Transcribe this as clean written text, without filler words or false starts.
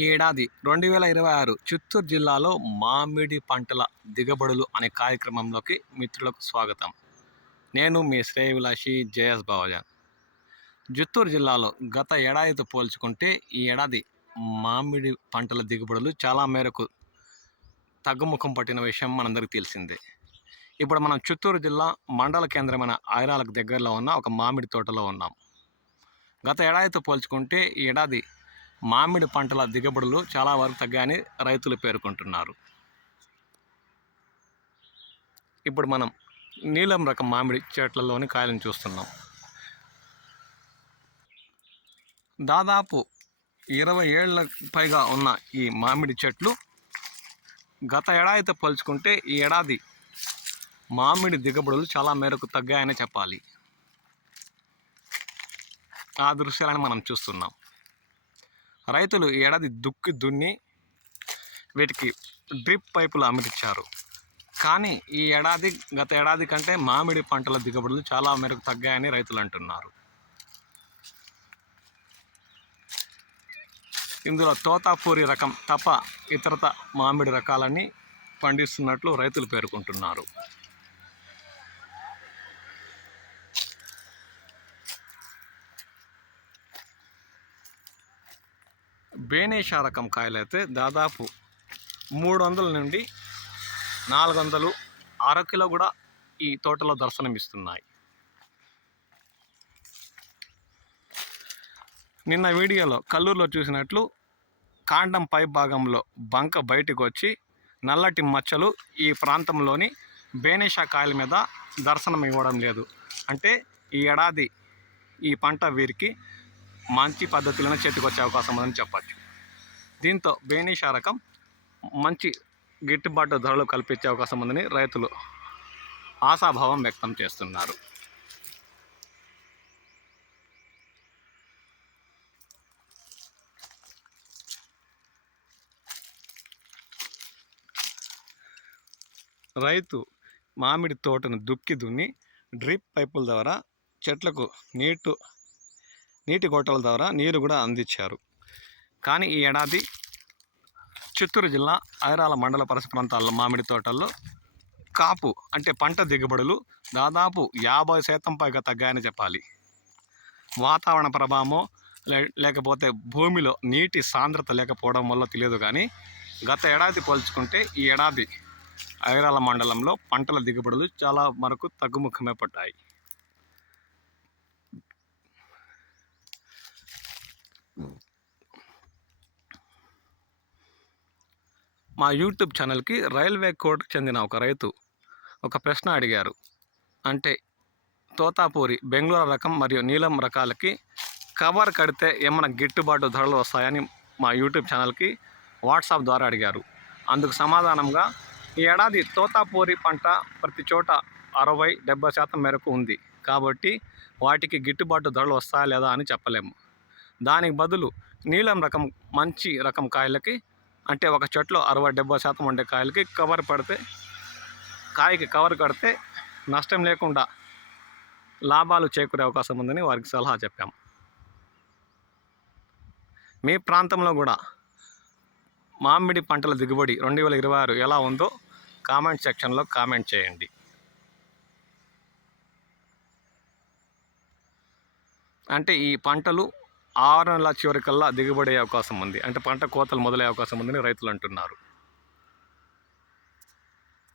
ఈ ఏడాది 2026 చిత్తూరు జిల్లాలో మామిడి పంటల దిగుబడులు అనే కార్యక్రమంలోకి మిత్రులకు స్వాగతం. నేను మీ శ్రేయభిలాషి జేఎస్ బావజాన్. చిత్తూరు జిల్లాలో గత ఏడాదితో పోల్చుకుంటే ఈ ఏడాది మామిడి పంటల దిగుబడులు చాలా మేరకు తగ్గుముఖం పట్టిన విషయం మనందరికీ తెలిసిందే. ఇప్పుడు మనం చిత్తూరు జిల్లా మండల కేంద్రమైన ఐరాలకు దగ్గరలో ఉన్న ఒక మామిడి తోటలో ఉన్నాం. గత ఏడాదితో పోల్చుకుంటే ఈ ఏడాది మామిడి పంటల దిగుబడులు చాలా వరకు తగ్గాయని రైతులు పేర్కొంటున్నారు. ఇప్పుడు మనం నీలం రకం మామిడి చెట్లలోని కాయలను చూస్తున్నాం. దాదాపు 20 ఏళ్ల పైగా ఉన్న ఈ మామిడి చెట్లు గత ఏడాదితో పోల్చుకుంటే ఈ ఏడాది మామిడి దిగుబడులు చాలా మేరకు తగ్గాయని చెప్పాలి. ఆ దృశ్యాలను మనం చూస్తున్నాం. రైతులు ఈ ఏడాది దున్ని వీటికి డ్రిప్ పైపులు అమర్చారు. కానీ ఈ ఏడాది గత ఏడాది కంటే మామిడి పంటల దిగుబడులు చాలా మేరకు తగ్గాయని రైతులు అంటున్నారు. ఇందులో తోతాపూరి రకం తప్ప ఇతరత మామిడి రకాలన్నీ పండిస్తున్నట్లు రైతులు పేర్కొంటున్నారు. బేనేషా రకం కాయలైతే దాదాపు 300 నుండి 400 అరకిలో కూడా ఈ తోటలో దర్శనమిస్తున్నాయి. నిన్న వీడియోలో కల్లూరులో చూసినట్లు కాండం పై భాగంలో బంక బయటకు వచ్చి నల్లటి మచ్చలు ఈ ప్రాంతంలోని బేనేషా కాయల మీద దర్శనం ఇవ్వడం లేదు. అంటే ఈ ఏడాది ఈ పంట వీరికి మంచి పద్ధతిలోనే చేతికొచ్చే అవకాశం ఉందని చెప్పచ్చు. దీంతో బేనేషా రకం మంచి గిట్టుబాటు ధరలు కల్పించే అవకాశం ఉందని రైతులు ఆశాభావం వ్యక్తం చేస్తున్నారు. రైతు మామిడి తోటను దున్ని డ్రిప్ పైపుల ద్వారా చెట్లకు నీటి గొట్టాల ద్వారా నీరు కూడా అందించారు. కానీ ఈ ఏడాది చిత్తూరు జిల్లా ఐరాల మండల పరిసర ప్రాంతాల్లో మామిడి తోటల్లో కాపు అంటే పంట దిగుబడులు దాదాపు 50% పైగా తగ్గాయని చెప్పాలి. వాతావరణ ప్రభావమో లేకపోతే భూమిలో నీటి సాంద్రత లేకపోవడం వల్ల తెలియదు, కానీ గత ఏడాది పోల్చుకుంటే ఈ ఏడాది ఐరాల మండలంలో పంటల దిగుబడులు చాలా వరకు తగ్గుముఖమే పడ్డాయి. మా యూట్యూబ్ ఛానల్కి రైల్వే కోడ్కి చెందిన ఒక రైతు ఒక ప్రశ్న అడిగారు. అంటే తోతాపూరి బెంగళూరు రకం మరియు నీలం రకాలకి కవర్ కడితే ఏమైనా గిట్టుబాటు ధరలు వస్తాయని మా యూట్యూబ్ ఛానల్కి వాట్సాప్ ద్వారా అడిగారు. అందుకు సమాధానంగా ఈ ఏడాది తోతాపూరి పంట ప్రతి చోట 60-70% మేరకు ఉంది. కాబట్టి వాటికి గిట్టుబాటు ధరలు వస్తాయా లేదా అని చెప్పలేము. దానికి బదులు నీలం రకం మంచి రకం కాయలకి అంటే ఒక చెట్లో 60-70% ఉండే కాయలకి కాయకి కవర్ కడితే నష్టం లేకుండా లాభాలు చేకూరే అవకాశం ఉందని వారికి సలహా చెప్పాము. మీ ప్రాంతంలో కూడా మామిడి పంటల దిగుబడి 2026 ఎలా ఉందో కామెంట్ సెక్షన్లో కామెంట్ చేయండి. అంటే ఈ పంటలు 6 నెలల చివరికల్లా దిగుబడి అయ్యే అవకాశం ఉంది. అంటే పంట కోతలు మొదలయ్యే అవకాశం ఉందని రైతులు అంటున్నారు.